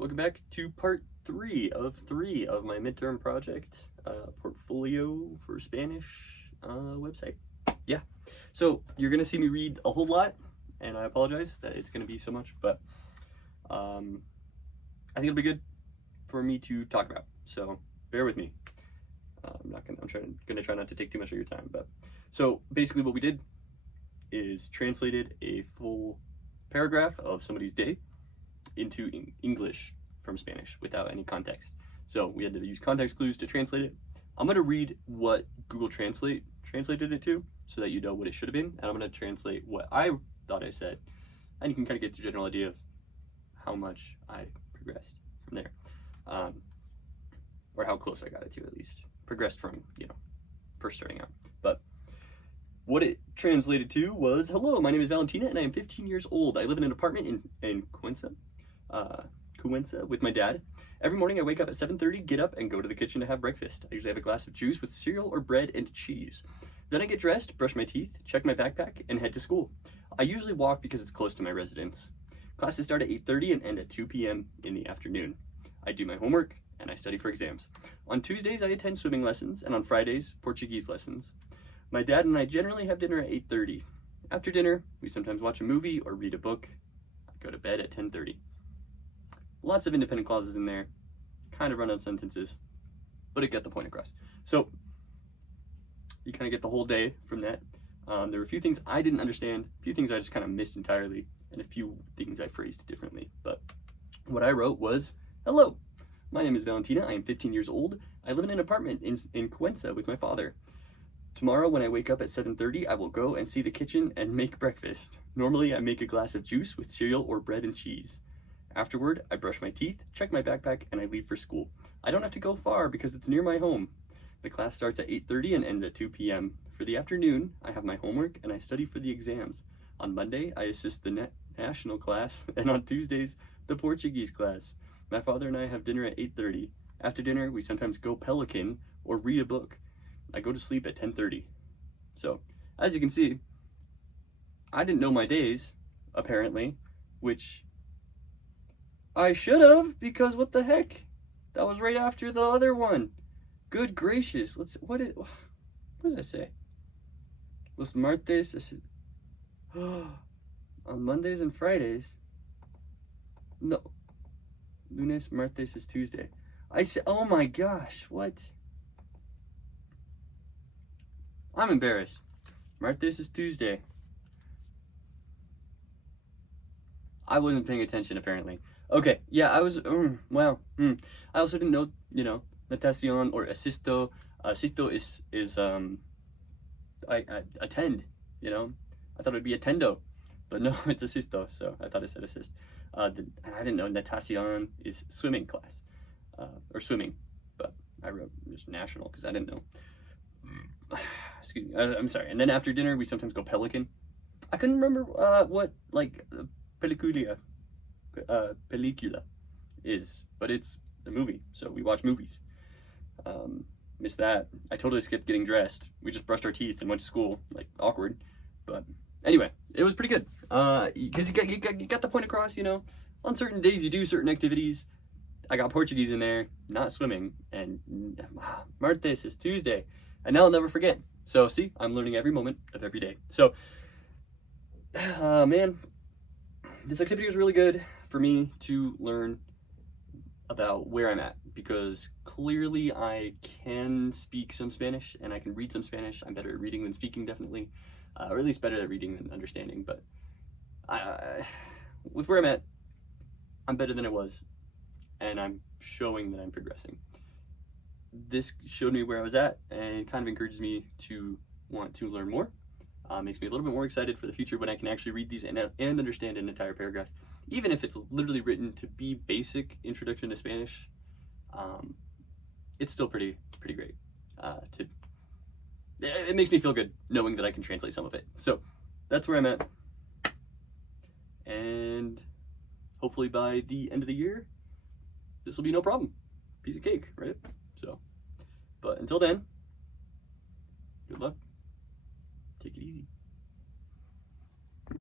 Welcome back to part 3 of my midterm project portfolio for Spanish website. Yeah, so you're gonna see me read a whole lot, and I apologize that it's gonna be so much, but I think it'll be good for me to talk about. So bear with me. I'm gonna try not to take too much of your time. But so basically, what we did is translated a full paragraph of somebody's day into English from Spanish without any context. So we had to use context clues to translate it. I'm going to read what Google Translate translated it to so that you know what it should have been, and I'm going to translate what I thought I said, and you can kind of get the general idea of how much I progressed from there, or how close I got it to, at least. Progressed from, first starting out. But what it translated to was, hello, my name is Valentina and I am 15 years old. I live in an apartment in Cuenca with my dad. Every morning I wake up at 7:30, get up and go to the kitchen to have breakfast. I usually have a glass of juice with cereal or bread and cheese. Then I get dressed, brush my teeth, check my backpack, and head to school. I usually walk because it's close to my residence. Classes start at 8:30 and end at 2 p.m. in the afternoon. I do my homework and I study for exams. On Tuesdays I attend swimming lessons, and on Fridays, Portuguese lessons. My dad and I generally have dinner at 8:30. After dinner, we sometimes watch a movie or read a book. I go to bed at 10:30. Lots of independent clauses in there, kind of run out sentences, but it got the point across. So you kind of get the whole day from that. There were a few things I didn't understand, a few things I just kind of missed entirely, and a few things I phrased differently. But what I wrote was, hello, my name is Valentina, I am 15 years old. I live in an apartment in Cuenca with my father. Tomorrow when I wake up at 7:30, I will go and see the kitchen and make breakfast. Normally I make a glass of juice with cereal or bread and cheese. Afterward, I brush my teeth, check my backpack, and I leave for school. I don't have to go far because it's near my home. The class starts at 8:30 and ends at 2 p.m. For the afternoon, I have my homework and I study for the exams. On Monday, I assist the national class, and on Tuesdays, the Portuguese class. My father and I have dinner at 8:30. After dinner, we sometimes go pelican or read a book. I go to sleep at 10:30. So, as you can see, I didn't know my days, apparently, which I should have, because what the heck? That was right after the other one. Good gracious. What does that say? Los martes, on Mondays and Fridays. No. Lunes, martes is Tuesday. I said, oh my gosh, what? I'm embarrassed. Martes is Tuesday. I wasn't paying attention, apparently. Okay, yeah, I was, wow. I also didn't know, natación or asisto. Asisto is I attend, I thought it would be attendo, but no, it's asisto, so I thought it said assist. And I didn't know natación is swimming class, or swimming, but I wrote just national because I didn't know. Excuse me, I'm sorry. And then after dinner, we sometimes go pelican. I couldn't remember what, película is, but it's a movie, so we watch movies. Missed that. I totally skipped getting dressed. We just brushed our teeth and went to school, awkward. But anyway, it was pretty good, because you got the point across. On certain days you do certain activities. I got Portuguese in there, not swimming, and Martes is Tuesday, and now I'll never forget. So see, I'm learning every moment of every day. So, man, this activity was really good for me to learn about where I'm at, because clearly I can speak some Spanish and I can read some Spanish. I'm better at reading than speaking, definitely, or at least better at reading than understanding. But with where I'm at, I'm better than I was, and I'm showing that I'm progressing. This showed me where I was at and kind of encourages me to want to learn more. Makes me a little bit more excited for the future when I can actually read these and understand an entire paragraph, even if it's literally written to be basic introduction to Spanish. It's still pretty great. It makes me feel good knowing that I can translate some of it. So that's where I'm at, and hopefully by the end of the year, this will be no problem. Piece of cake, right? So, but until then, good luck. Take it easy.